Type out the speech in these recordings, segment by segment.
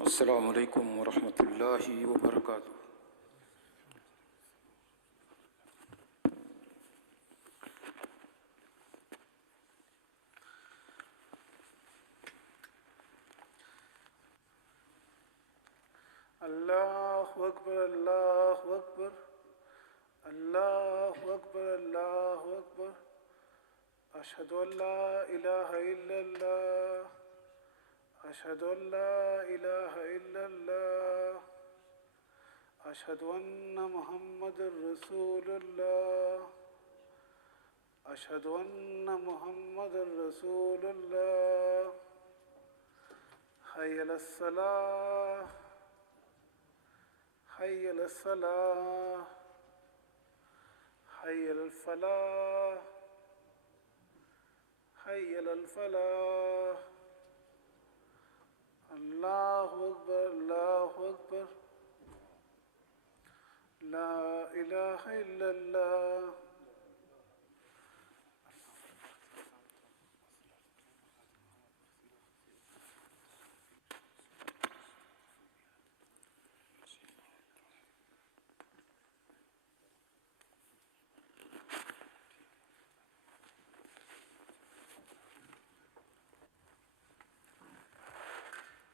السلام علیکم ورحمۃ اللہ وبرکاتہ۔ اللہ اکبر اللہ اکبر اللہ اکبر اللہ اکبر اشہد ان لا الہ الا اللہ اشہد ان لا الہ الا اللہ اشہد ان محمد رسول اللہ اشہد ان محمد رسول اللہ حی علی الصلاۃ حی علی الصلاۃ حی علی الفلاح حی علی الفلاح اللہ اکبر لا الہ الا اللہ۔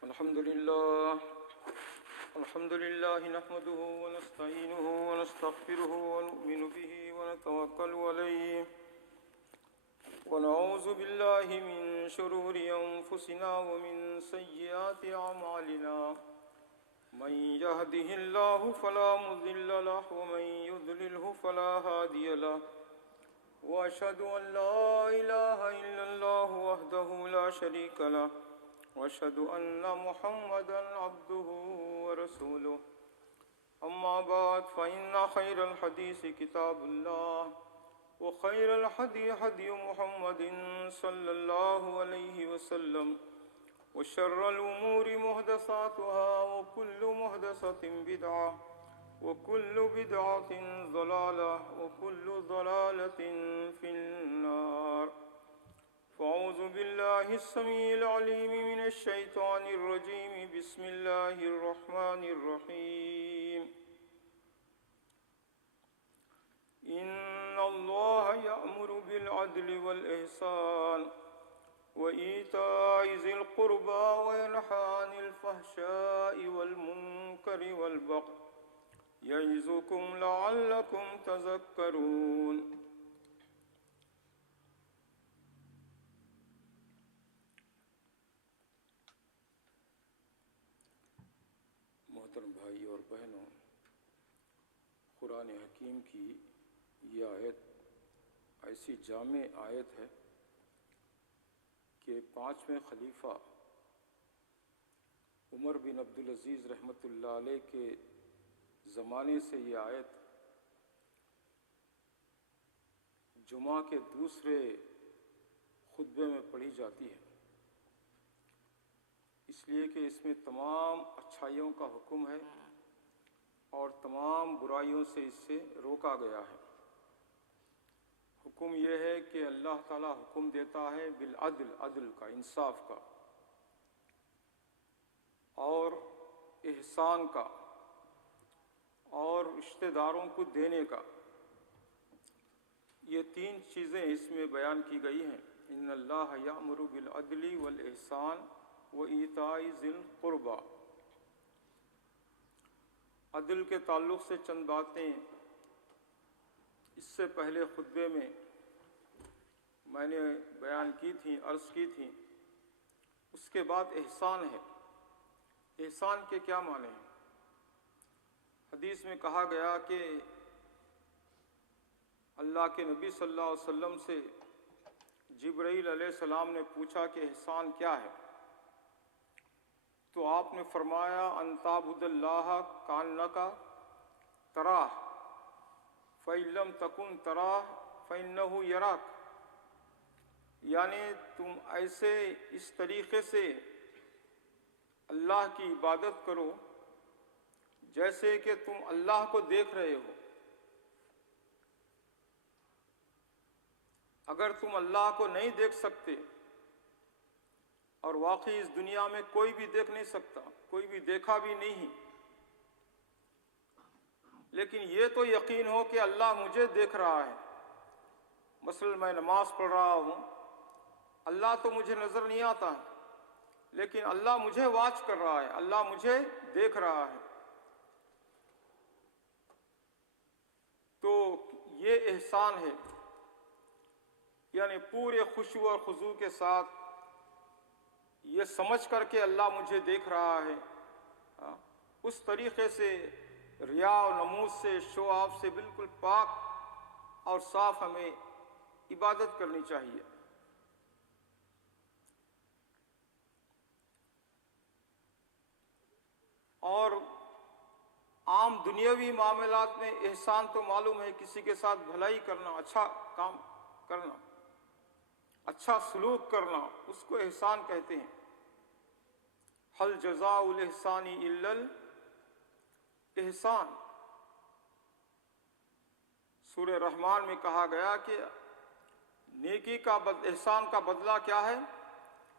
الحمد للہ نحمده ونستعینه ونستغفره ونؤمن به ونتوکل علیہ ونعوذ باللہ من شرور انفسنا ومن سیئات اعمالنا من يهده الله فلا مضل له ومن يضلله فلا هادي له واشهد ان لا اله الا الله وحده لا شريك له واشهد ان محمدا عبده ورسوله اما بعد فان خير الحديث كتاب الله وخير الهدي هدي محمد صلى الله عليه وسلم وشر الامور محدثاتها وكل محدثة بدعة وكل بدعة ضلالة وكل ضلالة في النار۔ فاعوذ باللہ السمیع العلیم من الشیطان الرجیم بسم اللہ الرحمن الرحیم۔ ان اللہ یأمر بالعدل والإحسان وإیتاء ذی القربى وینہی عن الفحشاء والمنکر والبغی یعظکم لعلکم تذکرون۔ محترم بھائی اور بہنوں، قرآن حکیم کی یہ آیت ایسی جامع آیت ہے کہ پانچویں خلیفہ عمر بن عبدالعزیز رحمۃ اللہ علیہ کے زمانے سے یہ آیت جمعہ کے دوسرے خطبے میں پڑھی جاتی ہے، اس لیے کہ اس میں تمام اچھائیوں کا حکم ہے اور تمام برائیوں سے اس سے روکا گیا ہے۔ حکم یہ ہے کہ اللہ تعالیٰ حکم دیتا ہے بالعدل، عدل کا، انصاف کا، اور احسان کا، اور رشتہ داروں کو دینے کا۔ یہ تین چیزیں اس میں بیان کی گئی ہیں۔ ان اللہ یأمر بالعدل والإحسان وإیتاء ذی القربى۔ عدل کے تعلق سے چند باتیں اس سے پہلے خطبے میں نے بیان کی تھیں، عرض کی تھیں۔ اس کے بعد احسان ہے۔ احسان کے کیا معنی ہیں؟ حدیث میں کہا گیا کہ اللہ کے نبی صلی اللہ علیہ وسلم سے جبرائیل علیہ السلام نے پوچھا کہ احسان کیا ہے؟ تو آپ نے فرمایا ان تعبد اللہ کأنک تراہ فإن لم تکن تراہ فإنہ یراک، یعنی تم ایسے اس طریقے سے اللہ کی عبادت کرو جیسے کہ تم اللہ کو دیکھ رہے ہو۔ اگر تم اللہ کو نہیں دیکھ سکتے اور واقعی اس دنیا میں کوئی بھی دیکھ نہیں سکتا، کوئی بھی دیکھا بھی نہیں، لیکن یہ تو یقین ہو کہ اللہ مجھے دیکھ رہا ہے۔ مثلا میں نماز پڑھ رہا ہوں، اللہ تو مجھے نظر نہیں آتا ہے، لیکن اللہ مجھے واچ کر رہا ہے، اللہ مجھے دیکھ رہا ہے۔ تو یہ احسان ہے، یعنی پورے خشوع اور خضوع کے ساتھ یہ سمجھ کر کے اللہ مجھے دیکھ رہا ہے، اس طریقے سے ریا و نمود سے، شو آف سے بالکل پاک اور صاف ہمیں عبادت کرنی چاہیے۔ اور عام دنیاوی معاملات میں احسان تو معلوم ہے، کسی کے ساتھ بھلائی کرنا، اچھا کام کرنا، اچھا سلوک کرنا، اس کو احسان کہتے ہیں۔ حل جزاء الاحسان الا الاحسان، سورہ رحمان میں کہا گیا کہ نیکی کا احسان کا بدلہ کیا ہے؟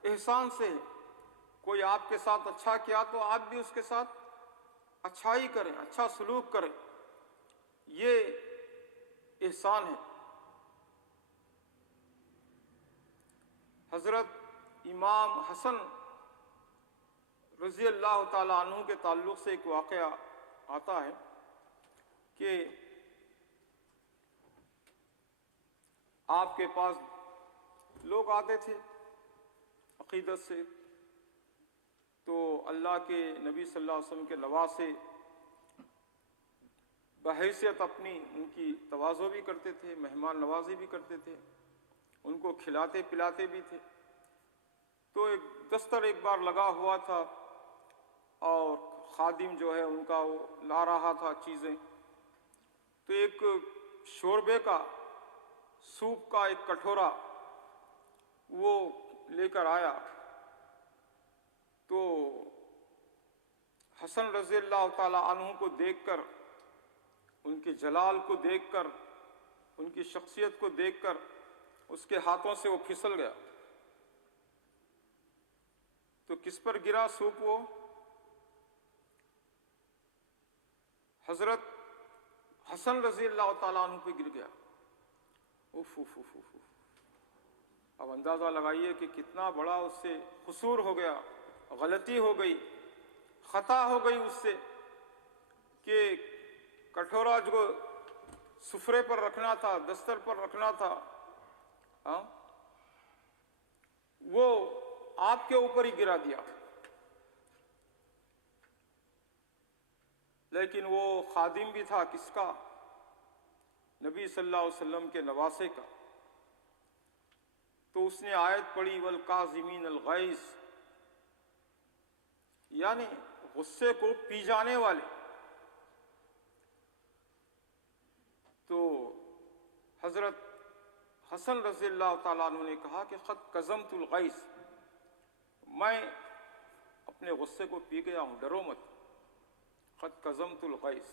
احسان سے ہے۔ کوئی آپ کے ساتھ اچھا کیا تو آپ بھی اس کے ساتھ اچھائی کریں، اچھا سلوک کریں، یہ احسان ہے۔ حضرت امام حسن رضی اللہ تعالیٰ عنہ کے تعلق سے ایک واقعہ آتا ہے کہ آپ کے پاس لوگ آتے تھے عقیدت سے، تو اللہ کے نبی صلی اللہ علیہ وسلم کے نواسے بحیثیت اپنی ان کی تواضع بھی کرتے تھے، مہمان نوازی بھی کرتے تھے، ان کو کھلاتے پلاتے بھی تھے۔ تو ایک دستر ایک بار لگا ہوا تھا اور خادم جو ہے ان کا وہ لا رہا تھا چیزیں، تو ایک شوربے کا، سوپ کا ایک کٹورا وہ لے کر آیا، تو حسن رضی اللہ تعالی عنہ کو دیکھ کر، ان کے جلال کو دیکھ کر، ان کی شخصیت کو دیکھ کر اس کے ہاتھوں سے وہ پھسل گیا۔ تو کس پر گرا سوپ؟ وہ حضرت حسن رضی اللہ تعالیٰ عنہ پہ گر گیا۔ If if if if. اب اندازہ لگائیے کہ کتنا بڑا اس سے قصور ہو گیا، غلطی ہو گئی، خطا ہو گئی اس سے، کہ کٹورا جو سفرے پر رکھنا تھا، دستر پر رکھنا تھا، وہ آپ کے اوپر ہی گرا دیا۔ لیکن وہ خادم بھی تھا کس کا؟ نبی صلی اللہ علیہ وسلم کے نواسے کا۔ تو اس نے آیت پڑھی والکاظمین الغیظ، یعنی غصے کو پی جانے والے۔ تو حضرت حسن رضی اللہ تعالیٰ عنہ نے کہا کہ قد کظمت الغیظ، میں اپنے غصے کو پی گیا ہوں، ڈرو مت، قد کظمت الغیظ۔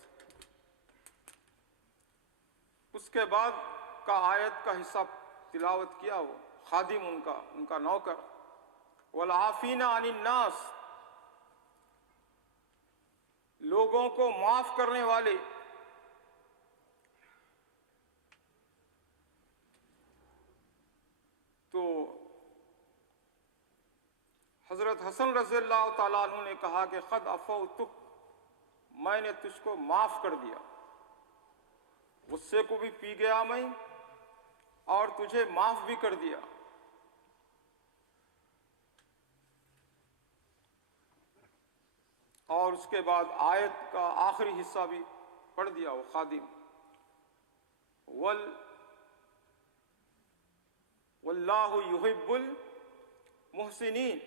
اس کے بعد کا آیت کا حصہ تلاوت کیا وہ خادم ان کا نوکر، والعافین عن الناس، لوگوں کو معاف کرنے والے۔ تو حضرت حسن رضی اللہ تعالیٰ عنہ نے کہا کہ قد عفوتک، میں نے تجھ کو معاف کر دیا، غصے کو بھی پی گیا میں اور تجھے معاف بھی کر دیا۔ اور اس کے بعد آیت کا آخری حصہ بھی پڑھ دیا وہ خادم، واللہ یحب المحسنین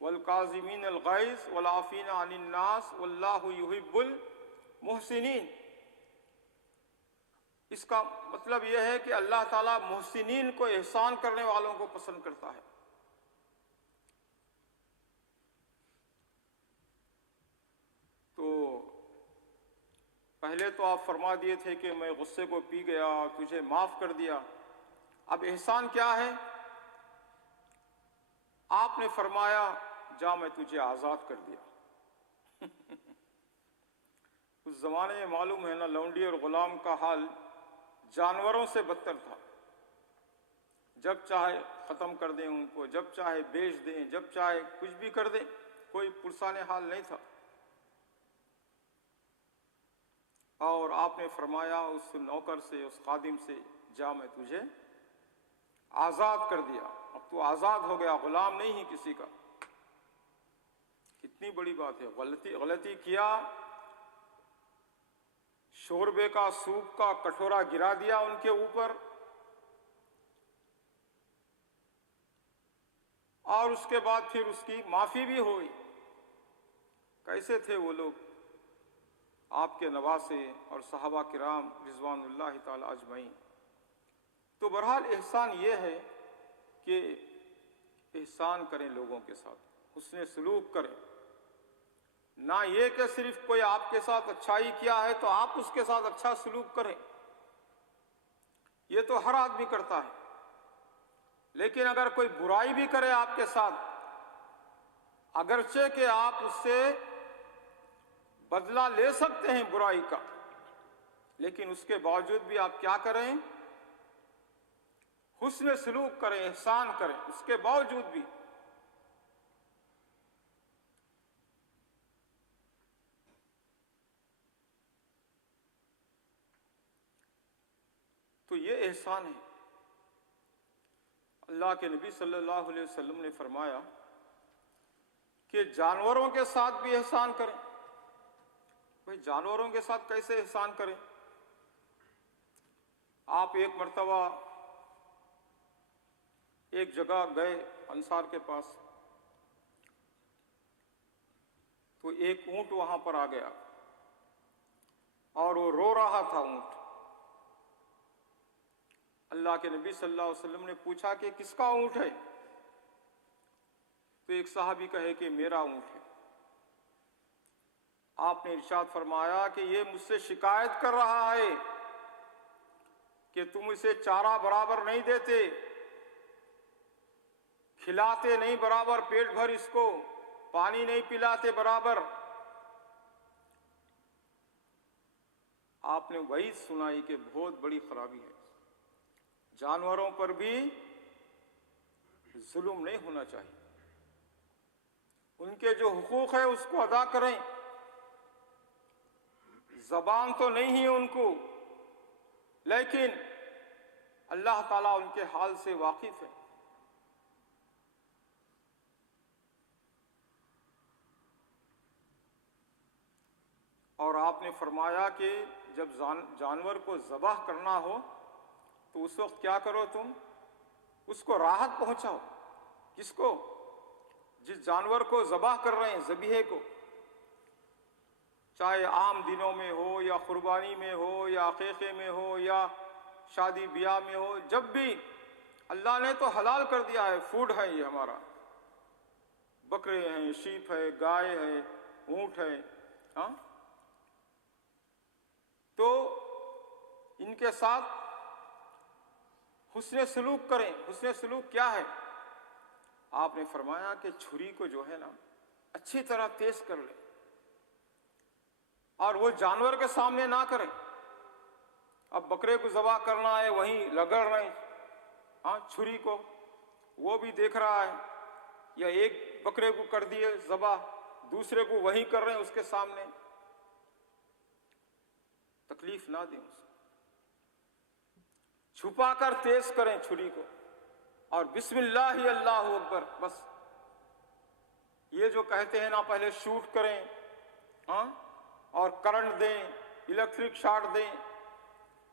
والکاظمین الغیظ والعافین عن الناس واللہ یحب المحسنین۔ اس کا مطلب یہ ہے کہ اللہ تعالیٰ محسنین کو، احسان کرنے والوں کو پسند کرتا ہے۔ تو پہلے تو آپ فرما دیے تھے کہ میں غصے کو پی گیا اور تجھے معاف کر دیا، اب احسان کیا ہے؟ آپ نے فرمایا جا میں تجھے آزاد کر دیا۔ اس زمانے میں معلوم ہے نا، لونڈی اور غلام کا حال جانوروں سے بدتر تھا۔ جب چاہے ختم کر دیں ان کو، جب چاہے بیچ دیں، جب چاہے کچھ بھی کر دیں، کوئی پرسان حال نہیں تھا۔ اور آپ نے فرمایا اس نوکر سے، اس خادم سے، جا میں تجھے آزاد کر دیا، اب تو آزاد ہو گیا، غلام نہیں ہی کسی کا۔ کتنی بڑی بات ہے۔ غلطی کیا، شوربے کا، سوپ کا کٹورا گرا دیا ان کے اوپر، اور اس کے بعد پھر اس کی معافی بھی ہوئی۔ کیسے تھے وہ لوگ؟ آپ کے نواسے اور صحابہ کرام رضوان اللہ تعالی اجمعین۔ تو بہرحال احسان یہ ہے کہ احسان کریں لوگوں کے ساتھ، حسن سلوک کریں، نہ یہ کہ صرف کوئی آپ کے ساتھ اچھائی کیا ہے تو آپ اس کے ساتھ اچھا سلوک کریں، یہ تو ہر آدمی کرتا ہے۔ لیکن اگر کوئی برائی بھی کرے آپ کے ساتھ، اگرچہ کہ آپ اس سے بدلہ لے سکتے ہیں برائی کا، لیکن اس کے باوجود بھی آپ کیا کریں؟ حسن سلوک کریں، احسان کریں اس کے باوجود بھی۔ تو یہ احسان ہے۔ اللہ کے نبی صلی اللہ علیہ وسلم نے فرمایا کہ جانوروں کے ساتھ بھی احسان کریں۔ بھئی جانوروں کے ساتھ کیسے احسان کریں؟ آپ ایک مرتبہ ایک جگہ گئے انصار کے پاس، تو ایک اونٹ وہاں پر آ گیا اور وہ رو رہا تھا اونٹ۔ اللہ کے نبی صلی اللہ علیہ وسلم نے پوچھا کہ کس کا اونٹ ہے؟ تو ایک صحابی کہے کہ میرا اونٹ ہے۔ آپ نے ارشاد فرمایا کہ یہ مجھ سے شکایت کر رہا ہے کہ تم اسے چارہ برابر نہیں دیتے، کھلاتے نہیں برابر پیٹ بھر اس کو، پانی نہیں پلاتے برابر۔ آپ نے وہی سنائی کہ بہت بڑی خرابی ہے، جانوروں پر بھی ظلم نہیں ہونا چاہیے، ان کے جو حقوق ہے اس کو ادا کریں۔ زبان تو نہیں ہی ان کو، لیکن اللہ تعالیٰ ان کے حال سے واقف ہے۔ اور آپ نے فرمایا کہ جب جانور کو ذبح کرنا ہو تو اس وقت کیا کرو تم؟ اس کو راحت پہنچاؤ۔ کس کو؟ جس جانور کو ذبح کر رہے ہیں، ذبیحے کو، چاہے عام دنوں میں ہو یا قربانی میں ہو یا عقیقے میں ہو یا شادی بیاہ میں ہو، جب بھی اللہ نے تو حلال کر دیا ہے، فوڈ ہے یہ ہمارا، بکرے ہیں، شیپ ہے، گائے ہے، اونٹ ہے، ہاں، تو ان کے ساتھ حسن سلوک کریں۔ حسن سلوک کیا ہے؟ آپ نے فرمایا کہ چھری کو جو ہے نا اچھی طرح تیز کر لیں، اور وہ جانور کے سامنے نہ کریں۔ اب بکرے کو ذبح کرنا ہے، وہیں رگڑ رہے ہیں ہاں چھری کو، وہ بھی دیکھ رہا ہے، یا ایک بکرے کو کر دیے ذبح، دوسرے کو وہیں کر رہے ہیں اس کے سامنے۔ تکلیف نہ دیں اسے، چھپا کر تیز کریں چھری کو، اور بسم اللہ اللہ اکبر، بس یہ جو کہتے ہیں نا پہلے شوٹ کریں ہاں اور کرنٹ دیں، الیکٹرک شاٹ دیں،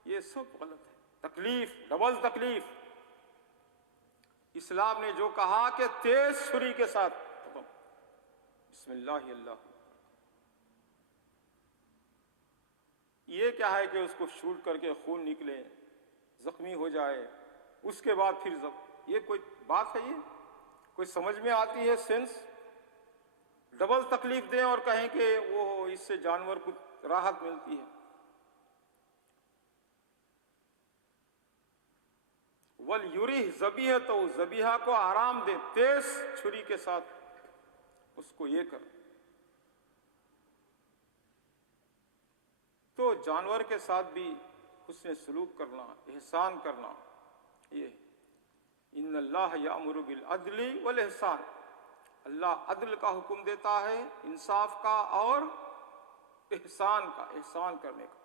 یہ سب غلط ہے۔ تکلیف، ڈبل تکلیف۔ اسلام نے جو کہا کہ تیز چھری کے ساتھ بسم اللہ اللہ، یہ کیا ہے کہ اس کو شوٹ کر کے خون نکلے، زخمی ہو جائے، اس کے بعد پھر یہ کوئی بات ہے؟ یہ کوئی سمجھ میں آتی ہے سینس؟ ڈبل تکلیف دیں اور کہیں کہ وہ اس سے جانور کو راحت ملتی ہے۔ وَلْيُرِحْ ذَبِیحَتَهُ، ذبیحہ کو آرام دے، تیز چھری کے ساتھ اس کو یہ کر۔ تو جانور کے ساتھ بھی حسن سلوک کرنا، احسان کرنا، یہ ان اللہ یامر بالعدل والاحسان، اللہ عدل کا حکم دیتا ہے، انصاف کا اور احسان کا، احسان کرنے کا۔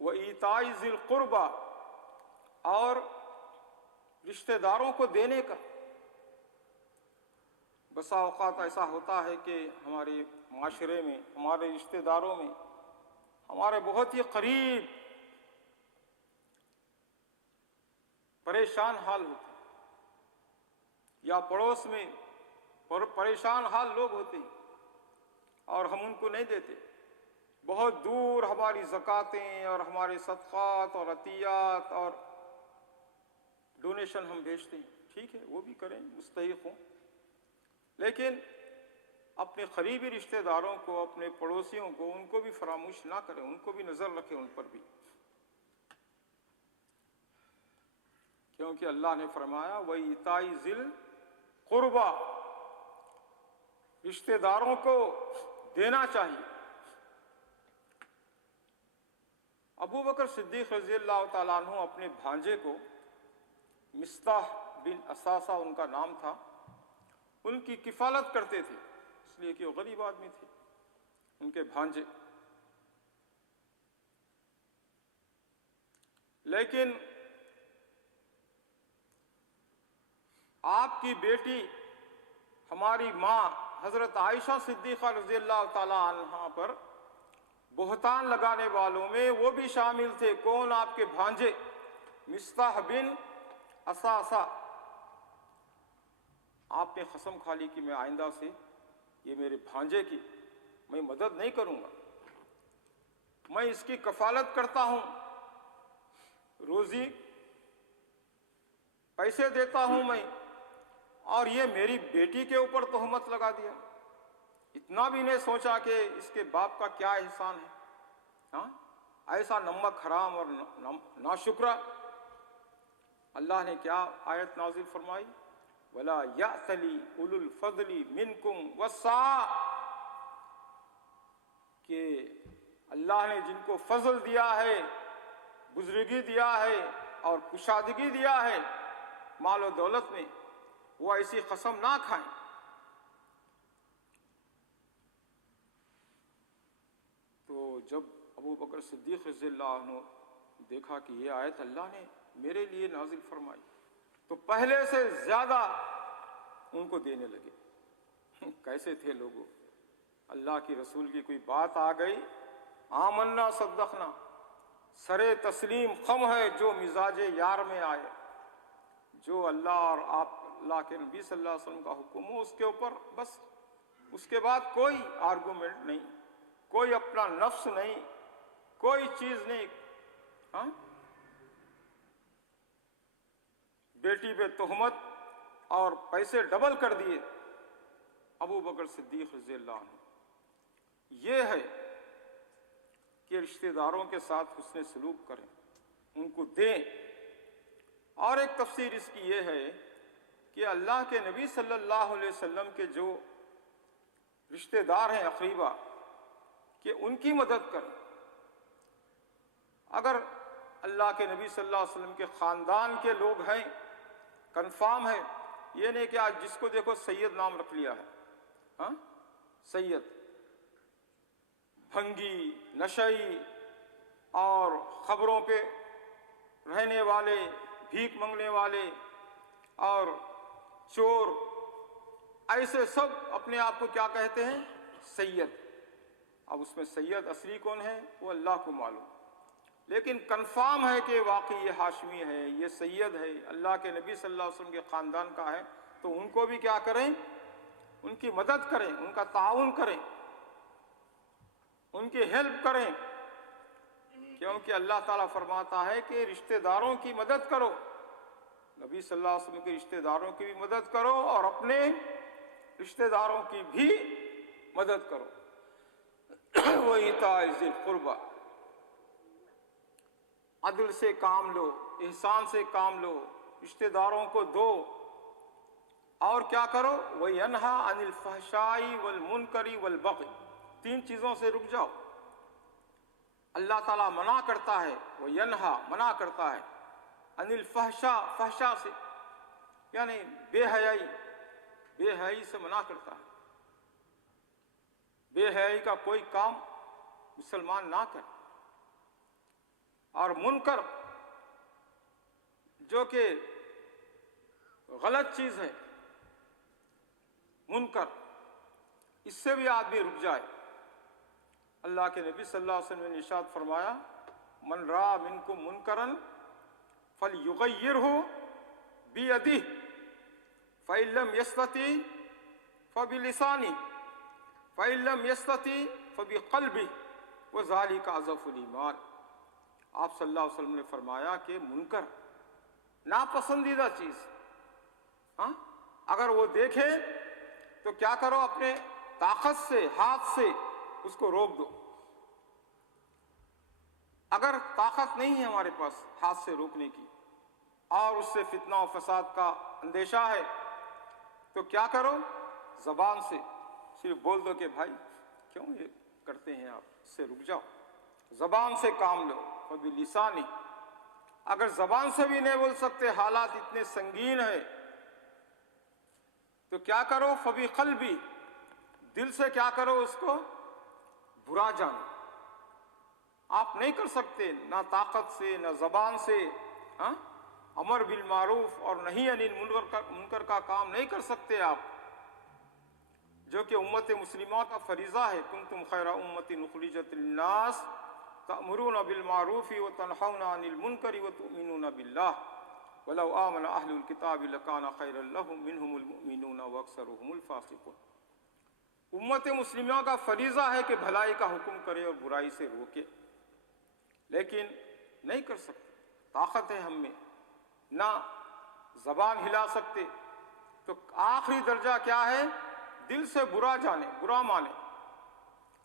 وَإِيتَاءِ ذِي الْقُرْبَى، اور رشتہ داروں کو دینے کا۔ بسا اوقات ایسا ہوتا ہے کہ ہمارے معاشرے میں، ہمارے رشتہ داروں میں، ہمارے بہت ہی قریب پریشان حال ہوتے ہیں، یا پڑوس میں پریشان حال لوگ ہوتے ہیں اور ہم ان کو نہیں دیتے۔ بہت دور ہماری زکاتیں اور ہمارے صدقات اور عطیات اور ڈونیشن ہم بھیجتے ہیں، ٹھیک ہے وہ بھی کریں، مستحق ہوں، لیکن اپنے قریبی رشتہ داروں کو، اپنے پڑوسیوں کو، ان کو بھی فراموش نہ کریں، ان کو بھی نظر رکھیں ان پر بھی، کیونکہ اللہ نے فرمایا وَإِيتَاءِ ذِي الْقُرْبَى، رشتہ داروں کو دینا چاہیے۔ ابو بکر صدیق رضی اللہ تعالیٰ عنہ اپنے بھانجے کو، مصطح بن اساسہ ان کا نام تھا، ان کی کفالت کرتے تھے، اس لیے کہ وہ غریب آدمی تھے، ان کے بھانجے۔ لیکن آپ کی بیٹی ہماری ماں حضرت عائشہ صدیقہ رضی اللہ تعالی عنہا پر بہتان لگانے والوں میں وہ بھی شامل تھے۔ کون؟ آپ کے بھانجے مصطح بن اساسہ۔ آپ نے قسم کھا لی کہ میں آئندہ سے یہ میرے بھانجے کی میں مدد نہیں کروں گا، میں اس کی کفالت کرتا ہوں، روزی پیسے دیتا ہوں میں، اور یہ میری بیٹی کے اوپر تہمت لگا دیا۔ اتنا بھی نہیں سوچا کہ اس کے باپ کا کیا احسان ہے، ہاں ایسا نمک حرام اور ناشکرا۔ اللہ نے کیا آیت نازل فرمائی؟ وَلَا يَأْتَلِ أُولُو الْفَضْلِ مِنْكُمْ وَالسَّعَةِ، کہ اللہ نے جن کو فضل دیا ہے، بزرگی دیا ہے اور کشادگی دیا ہے مال و دولت میں، وہ ایسی قسم نہ کھائیں۔ تو جب ابو بکر صدیق رضی اللہ عنہ دیکھا کہ یہ آیت اللہ نے میرے لیے نازل فرمائی، تو پہلے سے زیادہ ان کو دینے لگے۔ کیسے تھے لوگوں، اللہ کی رسول کی کوئی بات آ گئی، آمنا صدقنا، سرے تسلیم خم ہے جو مزاج یار میں آئے، جو اللہ اور آپ اللہ کے نبی صلی اللہ علیہ وسلم کا حکم ہو اس کے اوپر بس، اس کے بعد کوئی آرگومنٹ نہیں، کوئی اپنا نفس نہیں، کوئی چیز نہیں۔ ہاں بیٹی پہ تہمت اور پیسے ڈبل کر دیے ابو بکر صدیق رضی اللہ عنہ۔ یہ ہے کہ رشتہ داروں کے ساتھ حسن سلوک کریں، ان کو دیں۔ اور ایک تفسیر اس کی یہ ہے کہ اللہ کے نبی صلی اللہ علیہ وسلم کے جو رشتہ دار ہیں اقریبا، کہ ان کی مدد کریں۔ اگر اللہ کے نبی صلی اللہ علیہ وسلم کے خاندان کے لوگ ہیں، کنفارم ہے، یہ نہیں کہ آج جس کو دیکھو سید نام رکھ لیا ہے، ہاں سید، بھنگی، نشئی اور خبروں پہ رہنے والے، بھیک منگنے والے اور چور، ایسے سب اپنے آپ کو کیا کہتے ہیں؟ سید۔ اب اس میں سید اصلی کون ہے وہ اللہ کو معلوم، لیکن کنفارم ہے کہ واقعی یہ ہاشمی ہے، یہ سید ہے، اللہ کے نبی صلی اللہ علیہ وسلم کے خاندان کا ہے، تو ان کو بھی کیا کریں؟ ان کی مدد کریں، ان کا تعاون کریں، ان کی ہیلپ کریں، کیونکہ اللہ تعالیٰ فرماتا ہے کہ رشتہ داروں کی مدد کرو۔ نبی صلی اللہ علیہ وسلم کے رشتہ داروں کی بھی مدد کرو اور اپنے رشتہ داروں کی بھی مدد کرو۔ وَإِيتَاءِ ذِي الْقُرْبَى، عدل سے کام لو، احسان سے کام لو، رشتہ داروں کو دو، اور کیا کرو؟ وَيَنْهَا عَنِ الْفَحْشَاءِ وَالْمُنْكَرِ وَالْبَغْيِ، 3 چیزوں سے رک جاؤ۔ اللہ تعالیٰ منع کرتا ہے، وَيَنْهَا منع کرتا ہے، عَنِ الْفَحْشَاء فحشا سے، یعنی بے حیائی سے منع کرتا ہے۔ بے حیائی کا کوئی کام مسلمان نہ کرے۔ اور منکر جو کہ غلط چیز ہے، منکر، اس سے بھی آدمی رک جائے۔ اللہ کے نبی صلی اللہ علیہ وسلم نے ارشاد فرمایا، من رأى منکم منکرا فلیغیرہ بیدہ فإن لم یستطع فبلسانہ فإن لم یستطع فبقلبہ وذلک اضعف الایمان۔ آپ صلی اللہ علیہ وسلم نے فرمایا کہ منکر، ناپسندیدہ چیز، اگر وہ دیکھے تو کیا کرو؟ اپنے طاقت سے، ہاتھ سے اس کو روک دو۔ اگر طاقت نہیں ہے ہمارے پاس ہاتھ سے روکنے کی، اور اس سے فتنہ و فساد کا اندیشہ ہے، تو کیا کرو؟ زبان سے صرف بول دو کہ بھائی کیوں یہ کرتے ہیں آپ، اس سے رک جاؤ۔ زبان سے کام لو۔ وبلسانی، اگر زبان سے بھی نہیں بول سکتے، حالات اتنے سنگین ہیں، تو کیا کرو؟ فبقلبی، دل سے کیا کرو؟ اس کو برا جانو۔ آپ نہیں کر سکتے، نہ طاقت سے، نہ زبان سے، امر بالمعروف اور نہی عن المنکر کا کام نہیں کر سکتے آپ، جو کہ امت مسلمہ کا فریضہ ہے۔ کنتم خیر امت اخرجت للناس تأمرون بالمعروف وتنہون عن المنکر وتؤمنون باللہ ولو آمن اہل الکتاب لکان خیرا لہم منہم المؤمنون واکثرهم الفاسقون۔ امت مسلمہ کا فریضہ ہے کہ بھلائی کا حکم کرے اور برائی سے روکے، لیکن نہیں کر سکتے۔ طاقت ہے ہم میں، نہ زبان ہلا سکتے، تو آخری درجہ کیا ہے؟ دل سے برا جانے، برا مانے۔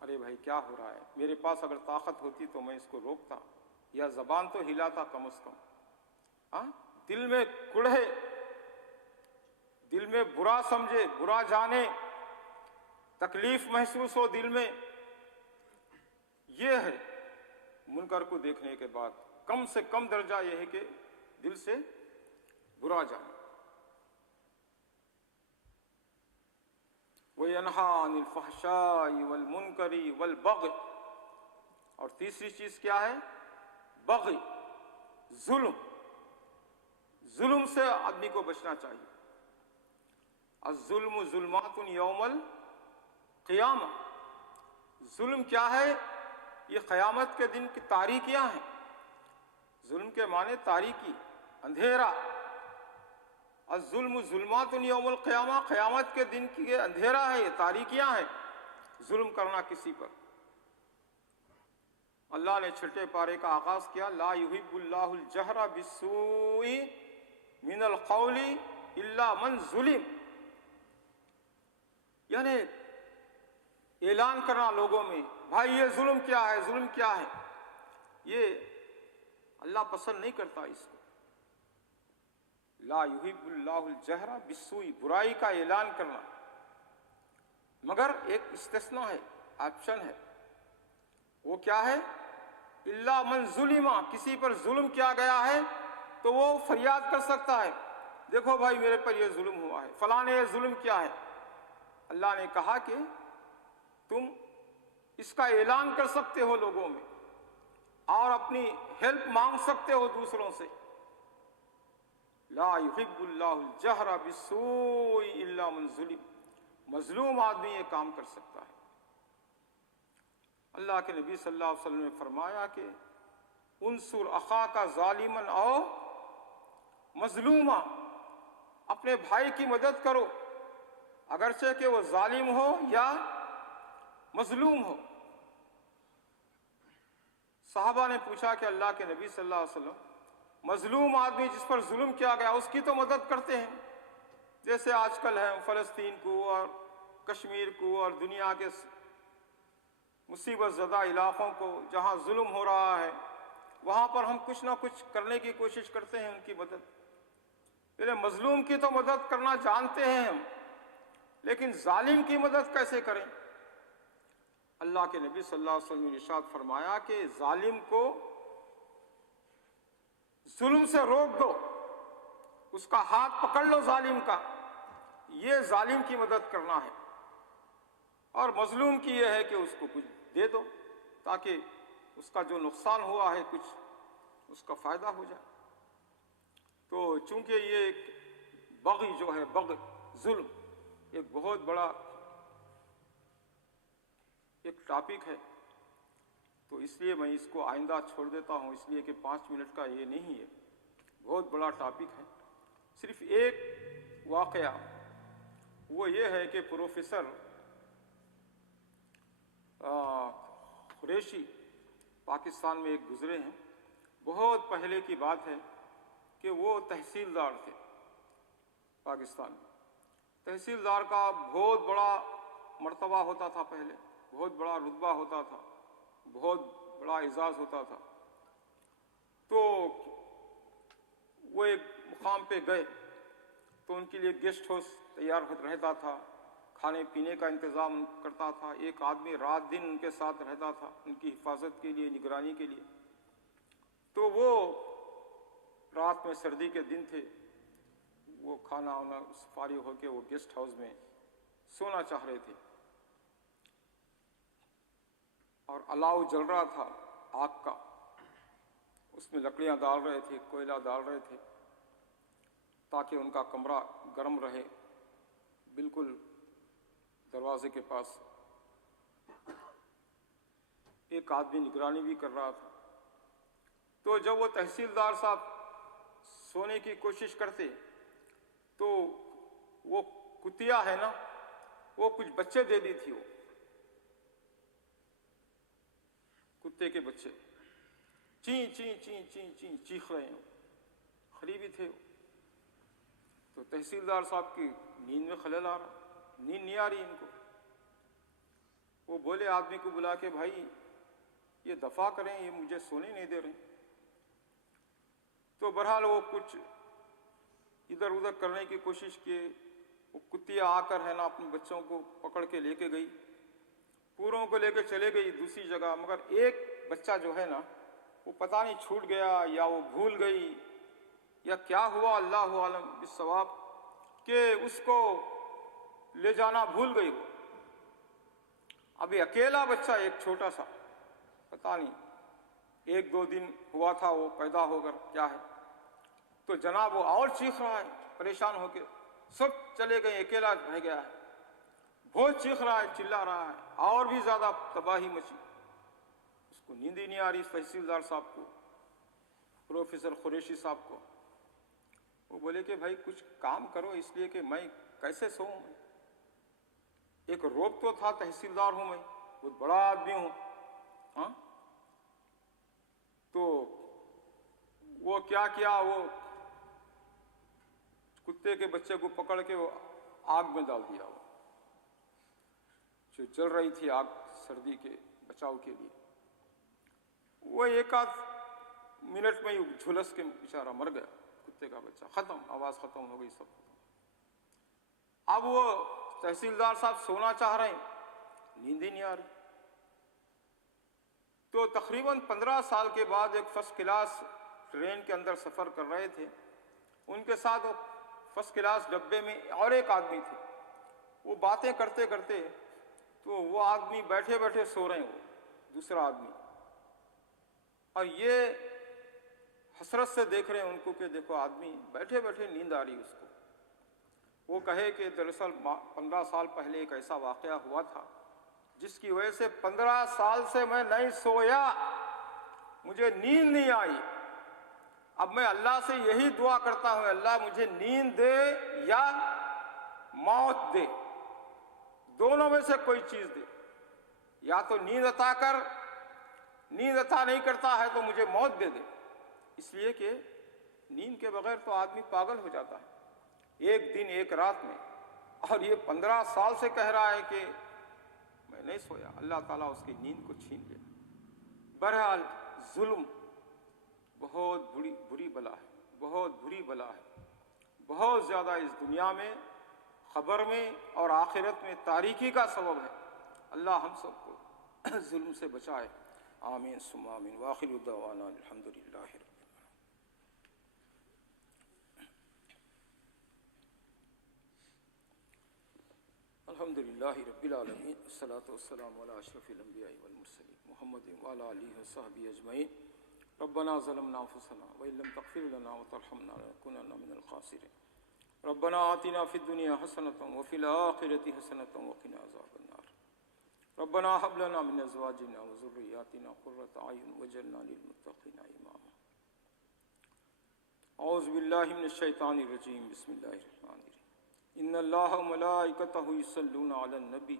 ارے بھائی کیا ہو رہا ہے؟ میرے پاس اگر طاقت ہوتی تو میں اس کو روکتا، یا زبان تو ہلاتا کم از کم۔ دل میں کڑھے، دل میں برا سمجھے، برا جانے، تکلیف محسوس ہو دل میں، یہ ہے منکر کو دیکھنے کے بعد کم سے کم درجہ یہ ہے کہ دل سے برا جانے۔ وَيَنْهَا عَنِ الْفَحْشَاءِ وَالْمُنْكَرِ وَالْبَغْيِ، اور تیسری چیز کیا ہے؟ بغی، ظلم۔ ظلم سے آدمی کو بچنا چاہیے۔ الظلم ظلمات یوم القیامہ، ظلم کیا ہے؟ یہ قیامت کے دن کی تاریکیاں ہیں۔ ظلم کے معنی تاریکی، اندھیرا۔ الظلم ظلمات یوم القیامہ، قیامت کے دن کی یہ اندھیرا ہے، یہ تاریکیاں ہیں، ظلم کرنا کسی پر۔ اللہ نے چھٹے پارے کا آغاز کیا، لا یحب اللہ الجہر بالسوء من القول الا من ظلم، یعنی اعلان کرنا لوگوں میں، بھائی یہ ظلم کیا ہے، ظلم کیا ہے، یہ اللہ پسند نہیں کرتا اس کو۔ لا یحب اللہ الجہر بالسوء، برائی کا اعلان کرنا، مگر ایک استثناء ہے، آپشن ہے، وہ کیا ہے؟ الا من ظلم، کسی پر ظلم کیا گیا ہے تو وہ فریاد کر سکتا ہے، دیکھو بھائی میرے پر یہ ظلم ہوا ہے، فلاں نے یہ ظلم کیا ہے۔ اللہ نے کہا کہ تم اس کا اعلان کر سکتے ہو لوگوں میں، اور اپنی ہیلپ مانگ سکتے ہو دوسروں سے۔ لا یحب اللہ الجہر بالسوء الا من ظلم، مظلوم آدمی یہ کام کر سکتا ہے۔ اللہ کے نبی صلی اللہ علیہ وسلم نے فرمایا کہ انصر اخاک ظالما او مظلوما، اپنے بھائی کی مدد کرو اگرچہ کہ وہ ظالم ہو یا مظلوم ہو۔ صحابہ نے پوچھا کہ اللہ کے نبی صلی اللہ علیہ وسلم، مظلوم آدمی جس پر ظلم کیا گیا اس کی تو مدد کرتے ہیں، جیسے آج کل ہے فلسطین کو اور کشمیر کو اور دنیا کے مصیبت زدہ علاقوں کو جہاں ظلم ہو رہا ہے، وہاں پر ہم کچھ نہ کچھ کرنے کی کوشش کرتے ہیں ان کی مدد. پہلے مظلوم کی تو مدد کرنا جانتے ہیں ہم، لیکن ظالم کی مدد کیسے کریں؟ اللہ کے نبی صلی اللہ علیہ وسلم نے ارشاد فرمایا کہ ظالم کو ظلم سے روک دو، اس کا ہاتھ پکڑ لو ظالم کا، یہ ظالم کی مدد کرنا ہے. اور مظلوم کی یہ ہے کہ اس کو کچھ دے دو تاکہ اس کا جو نقصان ہوا ہے کچھ اس کا فائدہ ہو جائے. تو چونکہ یہ ایک بغی جو ہے، بغی ظلم ایک بہت بڑا ایک ٹاپک ہے، تو اس لیے میں اس کو آئندہ چھوڑ دیتا ہوں، اس لیے کہ 5 منٹ کا یہ نہیں ہے، بہت بڑا ٹاپک ہے. صرف ایک واقعہ وہ یہ ہے کہ پروفیسر قریشی پاکستان میں ایک گزرے ہیں. بہت پہلے کی بات ہے کہ وہ تحصیلدار تھے پاکستان میں. تحصیلدار کا بہت بڑا مرتبہ ہوتا تھا، پہلے بہت بڑا رتبہ ہوتا تھا، بہت بڑا اعزاز ہوتا تھا. تو وہ ایک مقام پہ گئے تو ان کے لیے گیسٹ ہاؤس تیار رہتا تھا، کھانے پینے کا انتظام کرتا تھا. ایک آدمی رات دن ان کے ساتھ رہتا تھا ان کی حفاظت کے لیے، نگرانی کے لیے. تو وہ رات میں سردی کے دن تھے، وہ کھانا وانا فارغ ہو کے وہ گیسٹ ہاؤس میں سونا چاہ رہے تھے، اور الاؤ جل رہا تھا آگ کا، اس میں لکڑیاں ڈال رہے تھے، کوئلہ ڈال رہے تھے تاکہ ان کا کمرہ گرم رہے. بالکل دروازے کے پاس ایک آدمی نگرانی بھی کر رہا تھا. تو جب وہ تحصیلدار صاحب سونے کی کوشش کرتے تو وہ کتیا ہے نا، وہ کچھ بچے دے دی تھی، وہ کتے کے بچے چین چین چین چین چین چیخ رہے ہیں، قریبی تھے. تو تحصیلدار صاحب کی نیند میں خلل آ رہا، نیند نہیں آ رہی ان کو. وہ بولے آدمی کو بلا کے، بھائی یہ دفع کریں، یہ مجھے سونے نہیں دے رہے. تو بہرحال وہ کچھ ادھر ادھر کرنے کی کوشش کیے. وہ کتیا آ کر ہے نا اپنے بچوں کو پکڑ کے لے کے گئی، پوروں کو لے کے چلے گئی دوسری جگہ. مگر ایک بچہ جو ہے نا وہ پتہ نہیں چھوٹ گیا یا وہ بھول گئی یا کیا ہوا، اللہ عالم بالصواب، کہ اس کو لے جانا بھول گئی. وہ ابھی اکیلا بچہ ایک چھوٹا سا، پتہ نہیں 1-2 دن ہوا تھا وہ پیدا ہو کر کیا ہے. تو جناب وہ اور چیخ رہا ہے پریشان ہو کے، سب چلے گئے، اکیلا رہ گیا ہے، بہت چیخ رہا ہے، چلا رہا ہے، اور بھی زیادہ تباہی مچی. اس کو نیند ہی نہیں آ رہی تحصیلدار صاحب کو، پروفیسر قریشی صاحب کو. وہ بولے کہ بھائی کچھ کام کرو، اس لیے کہ میں کیسے سوؤں. ایک روب تو تھا، تحصیلدار ہوں میں، بہت بڑا آدمی ہوں. ہاں تو وہ کیا کیا، وہ کتے کے بچے کو پکڑ کے وہ آگ میں ڈال دیا، وہ جو جل رہی تھی آگ سردی کے بچاؤ کے لیے. وہ 1-8 منٹ میں ہی جھلس کے بیچارہ مر گیا، کتے کا بچہ ختم، آواز ختم ہو گئی، سب ختم. اب وہ تحصیلدار صاحب سونا چاہ رہے ہیں، نیند ہی نہیں آ رہی. تو تقریباً 15 سال کے بعد ایک فرسٹ کلاس ٹرین کے اندر سفر کر رہے تھے. ان کے ساتھ فرسٹ کلاس ڈبے میں اور ایک آدمی تھے. وہ باتیں کرتے کرتے تو وہ آدمی بیٹھے بیٹھے سو رہے ہیں، وہ دوسرا آدمی، اور یہ حسرت سے دیکھ رہے ہیں ان کو کہ دیکھو آدمی بیٹھے بیٹھے نیند آ رہی اس کو. وہ کہے کہ دراصل 15 سال پہلے ایک ایسا واقعہ ہوا تھا جس کی وجہ سے 15 سال سے میں نہیں سویا، مجھے نیند نہیں آئی. اب میں اللہ سے یہی دعا کرتا ہوں، اللہ مجھے نیند دے یا موت دے، دونوں میں سے کوئی چیز دے. یا تو نیند عطا کر، نیند عطا نہیں کرتا ہے تو مجھے موت دے دے. اس لیے کہ نیند کے بغیر تو آدمی پاگل ہو جاتا ہے ایک دن ایک رات میں. اور یہ 15 سال سے کہہ رہا ہے کہ میں نہیں سویا. اللہ تعالیٰ اس کی نیند کو چھین لیا. بہرحال ظلم بہت بری بلا ہے، بہت بری بلا ہے، بہت زیادہ اس دنیا میں، خبر میں اور آخرت میں تاریکی کا سبب ہے۔ اللہ ہم سب کو ظلم سے بچائے، آمین ثم آمین، وآخر دعوانا الحمدللہ رب العالمین۔ الحمدللہ رب العالمین، الصلاۃ والسلام علی اشرف الانبیاء والمرسلین محمد وعلی آلہ وصحبہ اجمعین۔ ربنا ظلمنا انفسنا وان لم تغفر لنا وترحمنا لنکونن من الخاسرین۔ ربنا آتنا فی الدنیا حسنۃ وفی الآخرۃ حسنۃ وقنا عذاب النار۔ ربنا هب لنا من ازواجنا وذرياتنا قرۃ اعین واجعلنا للمتقین اماما۔ اعوذ باللہ من الشیطان الرجیم، بسم اللہ الرحمن الرحیم۔ ان اللہ وملائکتہ یصلون علی النبی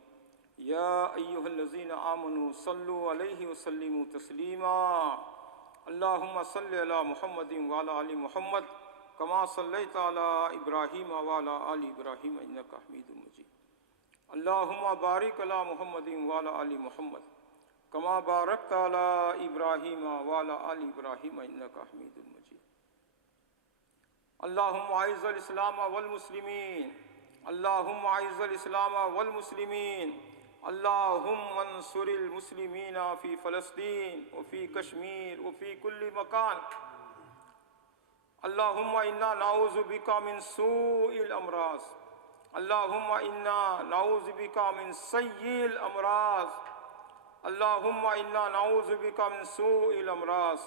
یا ایھا الذین آمنوا صلوا علیہ وسلموا تسلیما۔ اللہم صل علی محمد وعلی آل محمد کما صلیت علی ابراہیم وعلی آل ابراہیم انک حمید مجید۔ اللہم بارک علی محمد وعلی آل محمد کما بارکت علی ابراہیم وعلی آل ابراہیم انک حمید مجید۔ اللہم اعز الاسلام والمسلمین، اللہم اعز الاسلام والمسلمین، اللہم انصر المسلمین فی فلسطین وفی کشمیر وفی کل مکان۔ اللہم انا نعوذ بک من سوء الامراض، اللہم انا نعوذ بک من سیء الامراض، اللہم انا نعوذ بک من سوء الامراض۔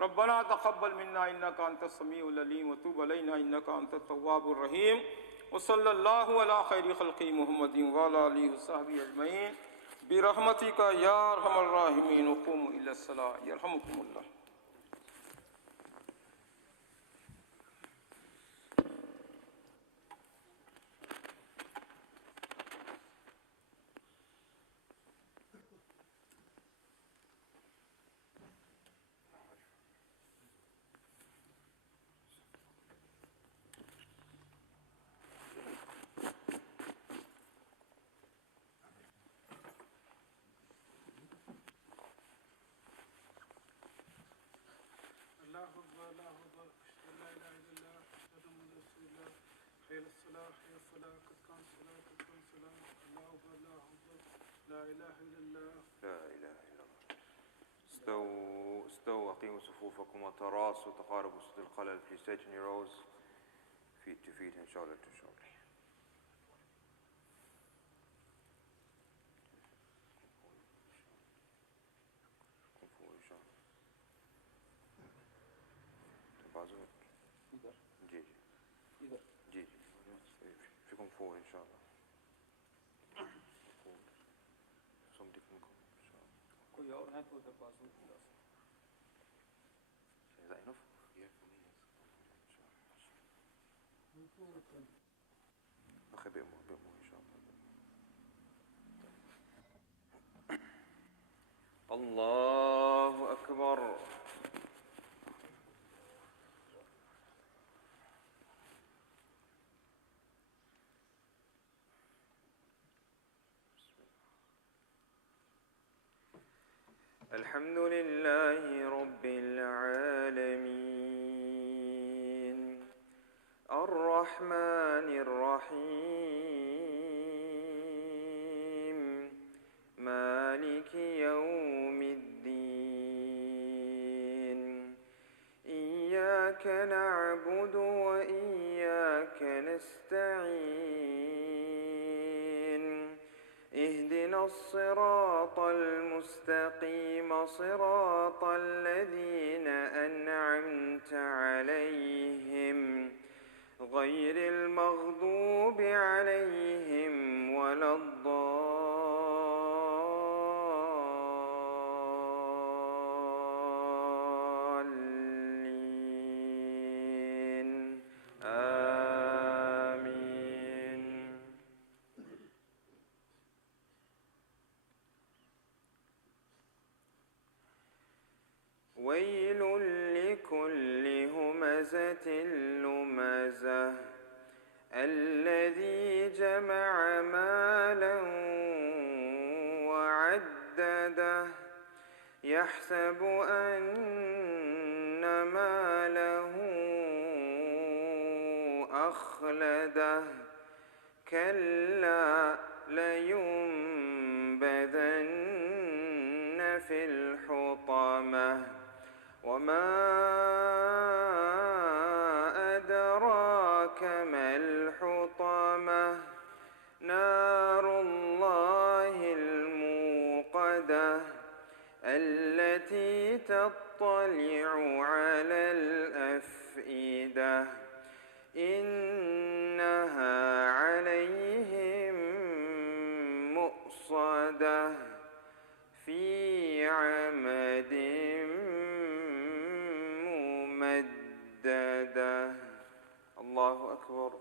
ربنا تقبل منا انک انت السمیع العلیم وتب علینا انک انت التواب الرحیم۔ وصلی اللہ علی خیر خلق محمد وعلی آلہ وصحبہ اجمعین برحمتک یا ارحم الراحمین۔ وقوموا الی الصلاۃ یرحمکم اللہ۔ اللہ اکبر اللہ اکبر، اشہد ان لا الہ الا اللہ، اشہد ان محمد رسول اللہ، حی علی الصلاۃ حی علی الفلاح، قد قامت الصلاۃ قد قامت الصلاۃ، اللہ اکبر اللہ اکبر، لا الہ الا اللہ۔ لا إله إلا الله. استووا أقيموا صفوفكم وتراصوا تقاربوا سد الخلل. Please straighten your rows, feet to feet and shoulder to shoulder. Come forward, inshallah. بازو ادھر جی ادھر جی if you come forward, inshallah. Somebody can come, inshallah. کوئی اور ہے تو ادھر بازو کھلا سا۔ Is that enough? Yeah, for me, yes. أخي بit more, inshallah. الله أكبر. الحمد لله رب العالمين الرحمن الرحيم مالك يوم الدين إياك نعبد وإياك نستعين اهدنا الصراط المستقيم صراط الذين أنعمت عليهم غير المغضوب عليهم ولا الضالين آمين. ويل لكل همزة لمزة الذي جمع مالا وعدده يحسب أن أخلده كلا لينبذن في الحطمة وما أدراك ما الحطمة نار الله الموقدة التي تطلع على الأفئدة إنها عليهم مؤصدة في عمد ممددة. الله أكبر.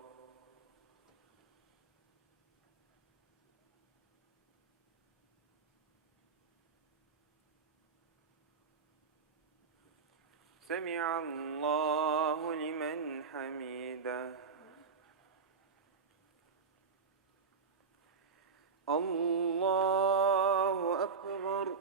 سمع الله لمن حمده. الله أكبر.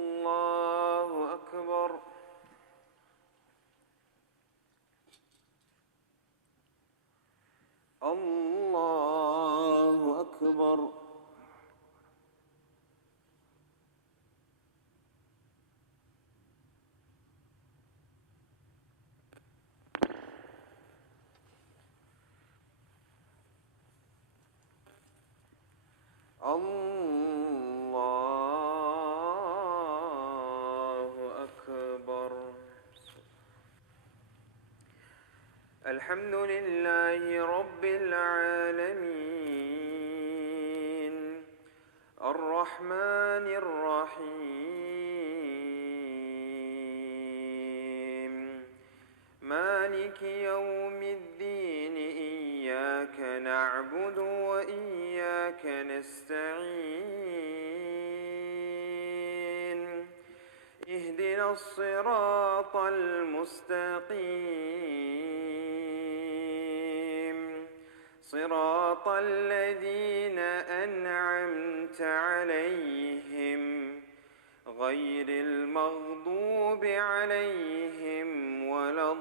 الله أكبر. الله أكبر. الله أكبر. الحمد لله رب العالمين الرحمن الرحيم مالك يوم الدين إياك نعبد وإياك نستعين اهدنا الصراط المستقيم صراط الذين أنعمت عليهم غير المغضوب عليهم ولا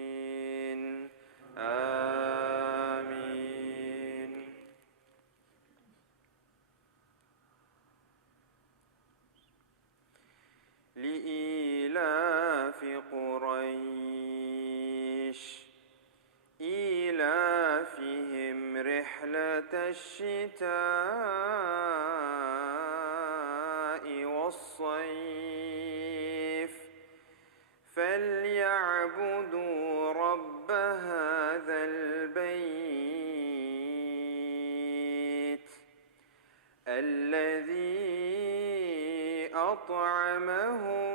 الضالين آمين. لإيلاف قريش إيلافهم رحلة الشتاء والصيف فليعبدوا رب هذا البيت الذي أطعمهم